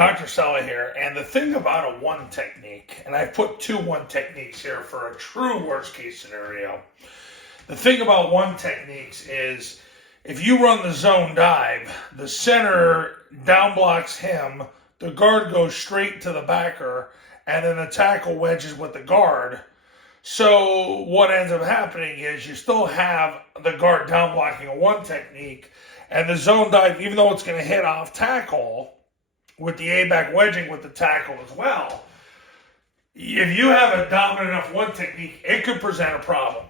Dr. Sella here, and the thing about a one technique, and I've put two one techniques here for a true worst case scenario. The thing about one techniques is if you run the zone dive, the center down blocks him, the guard goes straight to the backer, and then the tackle wedges with the guard. So what ends up happening is you still have the guard down blocking a one technique, and the zone dive, even though it's going to hit off tackle, with the A-back wedging with the tackle as well, if you have a dominant enough one technique, it could present a problem.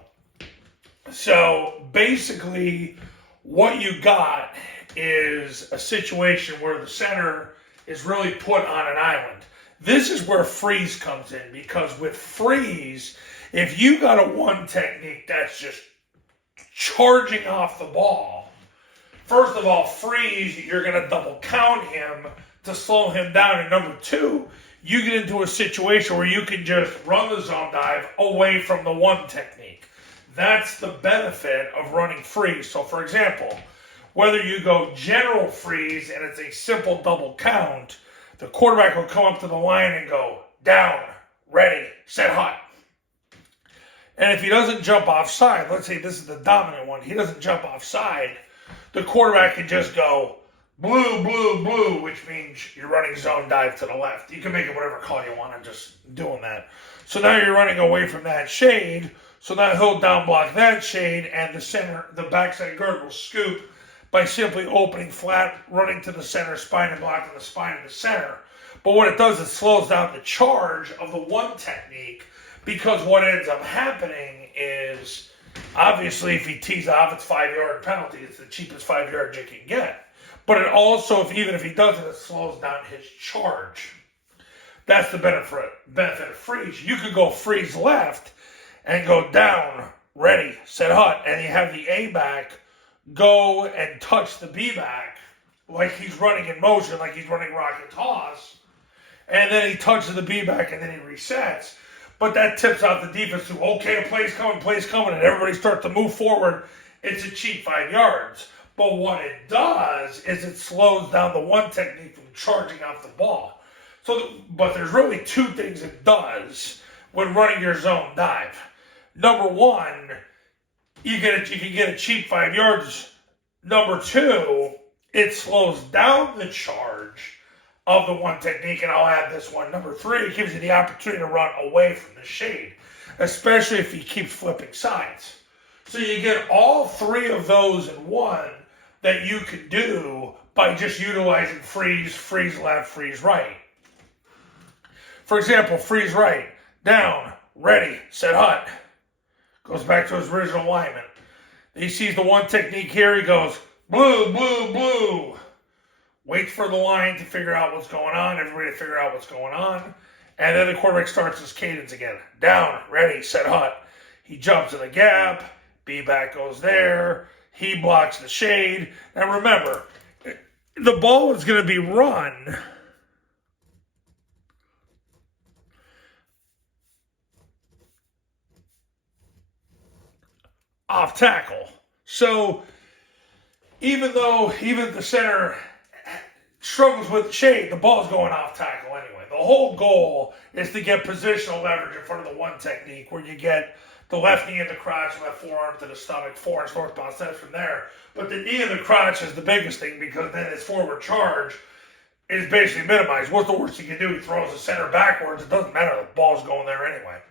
So basically, what you got is a situation where the center is really put on an island. This is where freeze comes in, because with freeze, if you got a one technique that's just charging off the ball, first of all, freeze, you're going to double count him to slow him down. And number two, you get into a situation where you can just run the zone dive away from the one technique. That's the benefit of running freeze. So for example, whether you go general freeze and it's a simple double count, the quarterback will come up to the line and go down, ready, set, hot. And if he doesn't jump offside, let's say this is the dominant one, he doesn't jump offside, the quarterback can just go blue, blue, blue, which means you're running zone dive to the left. You can make it whatever call you want. I'm just doing that. So now you're running away from that shade. So now he'll down block that shade, and the center, the backside guard will scoop by simply opening flat, running to the center spine and blocking the spine of the center. But what it does, it slows down the charge of the one technique, because what ends up happening is, obviously, if he tees off, it's 5-yard penalty. It's the cheapest 5 yards you can get. But it also, even if he doesn't, it slows down his charge. That's the benefit of freeze. You could go freeze left and go down, ready, set, hot, and you have the A-back go and touch the B-back like he's running in motion, like he's running rocket toss, and then he touches the B-back and then he resets. But that tips out the defense to, okay, a play's coming, and everybody starts to move forward. It's a cheap 5 yards. But what it does is it slows down the one technique from charging off the ball. But there's really two things it does when running your zone dive. Number one, you can get a cheap 5 yards. Number two, it slows down the charge of the one technique, and I'll add this one. Number three, it gives you the opportunity to run away from the shade, especially if he keeps flipping sides. So you get all three of those in one that you can do by just utilizing freeze, freeze left, freeze right. For example, freeze right, down, ready, set, hot. Goes back to his original alignment. He sees the one technique here, he goes blue, blue, blue. Waits for the line to figure out what's going on, everybody to figure out what's going on. And then the quarterback starts his cadence again. Down, ready, set, hot. He jumps in the gap, B-back goes there. He blocks the shade. Now remember, the ball is going to be run off tackle. So even the center struggles with the shade, the ball's going off tackle anyway. The whole goal is to get positional leverage in front of the one technique, where you get the left knee in the crotch, left forearm to the stomach, 4 inch northbound steps from there. But the knee in the crotch is the biggest thing, because then his forward charge is basically minimized. What's the worst he can do? He throws the center backwards. It doesn't matter. The ball's going there anyway.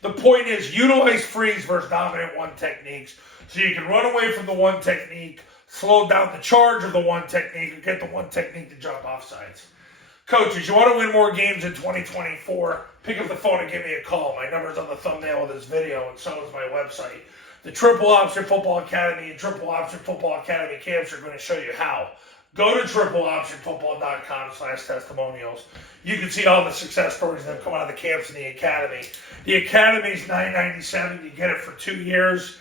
The point is, utilize freeze versus dominant one techniques so you can run away from the one technique, slow down the charge of the one technique, and get the one technique to jump off sides. Coaches, you want to win more games in 2024, pick up the phone and give me a call. My number's on the thumbnail of this video, and so is my website. The Triple Option Football Academy and Triple Option Football Academy camps are going to show you how. Go to tripleoptionfootball.com/testimonials. You can see all the success stories that have come out of the camps in the academy. The academy's $997. You get it for 2 years.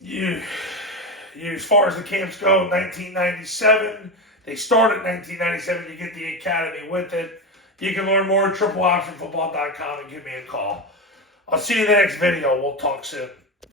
As far as the camps go, $1997. They start at $1997. You get the academy with it. You can learn more at tripleoptionfootball.com and give me a call. I'll see you in the next video. We'll talk soon.